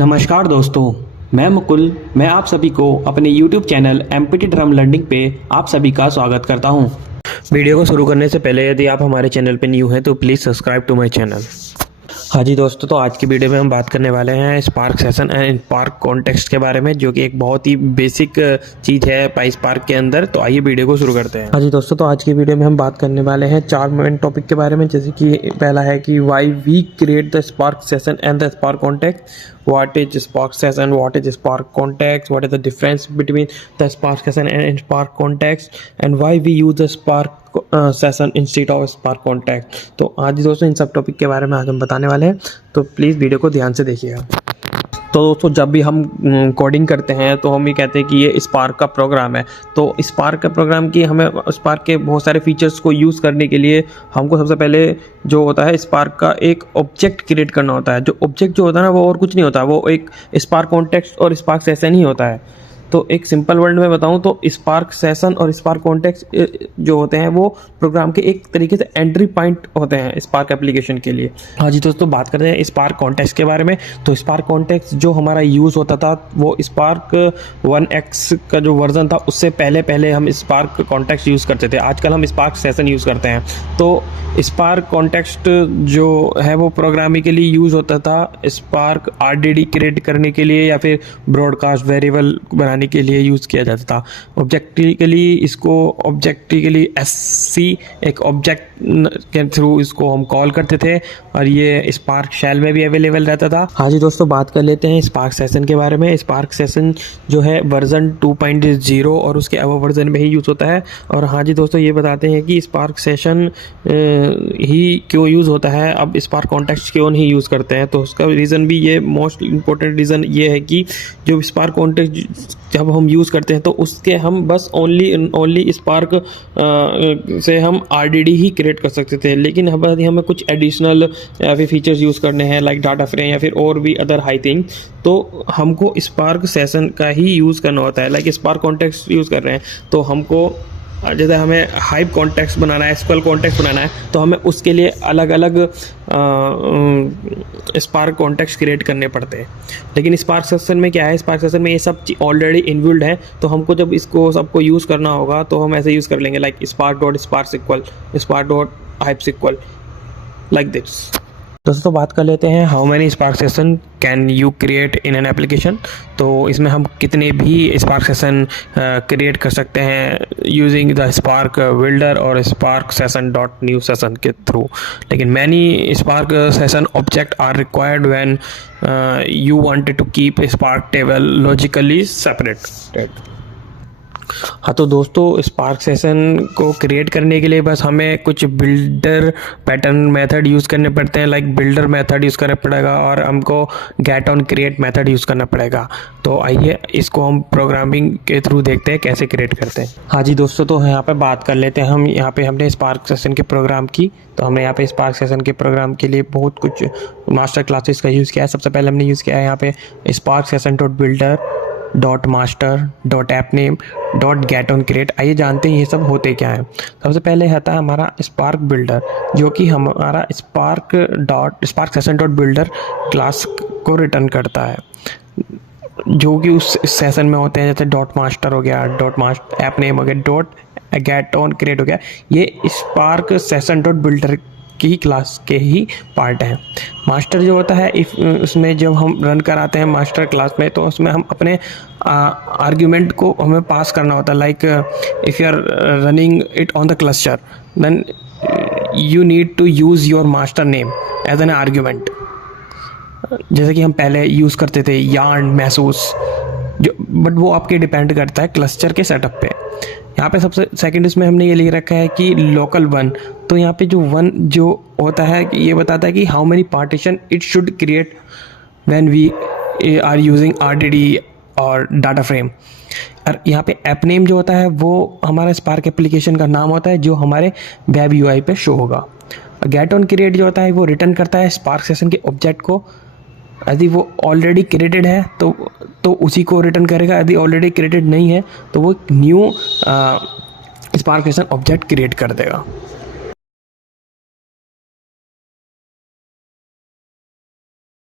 नमस्कार दोस्तों, मैं मुकुल। मैं आप सभी को अपने YouTube channel empty drum learning पे आप सभी का स्वागत करता हूं। वीडियो को शुरू करने से पहले यदि आप हमारे चैनल पे न्यू हैं तो please subscribe to my channel. हाँ जी दोस्तों, तो आज की वीडियो में हम बात करने वाले हैं spark session and spark context के बारे में, जो कि एक बहुत ही बेसिक चीज़ है स्पार्क के अंदर। तो आइए वीडियो को शुरू करते हैं। हाँ जी दोस्तों, तो आज की वीडियो में हम बात करने वाले हैं 4 मेन टॉपिक के बारे में। जैसे कि पहला है कि why we create the spark session and the spark context, what is spark session, what is spark context, what is the difference between the spark session and spark context, and why we use the spark session instead of spark context। तो आज दोस्तों इन सब topic के बारे में आज हम बताने वाले हैं, तो प्लीज़ वीडियो को ध्यान से देखिएगा। तो दोस्तों जब भी हम कोडिंग करते हैं तो हम ये कहते हैं कि ये स्पार्क का प्रोग्राम है। तो स्पार्क का प्रोग्राम की हमें स्पार्क के बहुत सारे फीचर्स को यूज़ करने के लिए हमको सबसे पहले जो होता है स्पार्क का एक ऑब्जेक्ट क्रिएट करना होता है। जो ऑब्जेक्ट जो होता है ना वो और कुछ नहीं होता, वो एक स्पार्क कॉन्टेक्स्ट और स्पार्क सेशन ही होता है। तो एक सिंपल वर्ड में बताऊं तो स्पार्क सेशन और स्पार्क कॉन्टेक्स्ट जो होते हैं वो प्रोग्राम के एक तरीके से एंट्री पॉइंट होते हैं स्पार्क एप्लीकेशन के लिए। हाँ जी दोस्तों, बात करते हैं स्पार्क कॉन्टेक्स्ट के बारे में। तो स्पार्क कॉन्टेक्स्ट जो हमारा यूज़ होता था वो स्पार्क 1x का जो वर्जन था उससे पहले हम स्पार्क कॉन्टेक्स्ट यूज़ करते थे। आजकल हम स्पार्क सेशन यूज़ करते हैं। तो स्पार्क कॉन्टेक्स्ट जो है वो प्रोग्रामिंग के लिए यूज़ होता था स्पार्क आरडीडी क्रिएट करने के लिए या फिर ब्रॉडकास्ट वेरिएबल बनाने के लिए यूज़ किया जाता था। ऑब्जेक्टिकली एससी एक ऑब्जेक्ट के थ्रू इसको हम कॉल करते थे और ये स्पार्क शेल में भी अवेलेबल रहता था। हाँ जी दोस्तों, बात कर लेते हैं स्पार्क सेशन के बारे में। स्पार्क सेशन जो है वर्जन 2.0 और उसके अबव वर्जन में ही यूज़ होता है। और हाँ जी दोस्तों, ये बताते हैं कि स्पार्क सेशन ही क्यों यूज़ होता है, अब स्पार्क कॉन्टेक्स्ट क्यों नहीं यूज़ करते हैं। तो उसका रीज़न भी ये मोस्ट इम्पोर्टेंट रीज़न ये है कि जो स्पार्क कॉन्टेक्स्ट जब हम यूज़ करते हैं तो उसके हम बस ओनली स्पार्क से हम आरडीडी ही क्रिएट कर सकते थे। लेकिन हमें कुछ एडिशनल या फिर फीचर्स यूज़ करने हैं लाइक डाटा फ्रेम या फिर और भी अदर हाई थिंग, तो हमको स्पार्क सेशन का ही यूज़ करना होता है। लाइक स्पार्क कॉन्टेक्स्ट यूज़ कर रहे हैं तो हमको जैसे हमें हाइप कॉन्टेक्स्ट बनाना है, स्क्वल कॉन्टेक्स्ट बनाना है, तो हमें उसके लिए अलग अलग स्पार्क कॉन्टेक्स्ट क्रिएट करने पड़ते हैं। लेकिन स्पार्क सेशन में क्या है, स्पार्क सेशन में ये सब ऑलरेडी इनबिल्ड है। तो हमको जब इसको सबको यूज़ करना होगा तो हम ऐसे यूज़ कर लेंगे like spark dot spark equal spark dot hype equal like this. दोस्तों बात कर लेते हैं how many spark session can you create in an application. तो इसमें हम कितने भी स्पार्क सेशन क्रिएट कर सकते हैं यूजिंग द स्पार्क बिल्डर और spark session dot new session के थ्रू। लेकिन many spark session object are required when you wanted to keep spark table logically separated. हाँ तो दोस्तों, स्पार्क सेशन को क्रिएट करने के लिए बस हमें कुछ बिल्डर पैटर्न मेथड यूज़ करने पड़ते हैं। लाइक बिल्डर मेथड यूज़ करना पड़ेगा और हमको get on create method use करना पड़ेगा। तो आइए इसको हम प्रोग्रामिंग के थ्रू देखते हैं कैसे क्रिएट करते हैं। हाँ जी दोस्तों, तो यहाँ पे बात कर लेते हैं हम। यहाँ पे हमने स्पार्क सेशन के प्रोग्राम की, तो हमने यहाँ पे स्पार्क सेशन के प्रोग्राम के लिए बहुत कुछ मास्टर क्लासेस का यूज़ किया है। सबसे पहले हमने यूज़ किया है यहाँ पे spark session dot builder dot master dot app name dot get on create. आइए जानते हैं ये सब होते क्या है। सबसे पहले आता है हमारा स्पार्क बिल्डर, जो कि हमारा spark session dot builder class को रिटर्न करता है, जो कि उस सेशन में होते हैं। जैसे डॉट मास्टर हो गया, डॉट मास्टर ऐप नेम हो गया, डॉट गेट ऑन क्रिएट हो गया। ये स्पार्क सेशन डॉट बिल्डर की क्लास के ही पार्ट है। मास्टर जो होता है उसमें जब हम रन कराते हैं मास्टर क्लास में, तो उसमें हम अपने आर्ग्यूमेंट को हमें पास करना होता है। Like if you are running it on the cluster then you need to use your master name as an argument. जैसे कि हम पहले यूज़ करते थे यार्न मैसूस, जो बट वो आपके डिपेंड करता है क्लस्टर के सेटअप पे। यहाँ पे सबसे सेकंड इसमें हमने ये लिख रखा है कि लोकल वन। तो यहाँ पे जो वन जो होता है ये बताता है कि how many partition it should create when we are using RDD और डाटा फ्रेम। और यहाँ पे ऐप नेम जो होता है वो हमारा स्पार्क एप्लीकेशन का नाम होता है जो हमारे वेब यूआई पे शो होगा। गेट ऑन क्रिएट जो होता है वो रिटर्न करता है स्पार्क सेशन के ऑब्जेक्ट को। यदि वो ऑलरेडी क्रिएटेड है तो उसी को रिटर्न करेगा। यदि ऑलरेडी क्रिएटेड नहीं है तो वो new spark session object create कर देगा।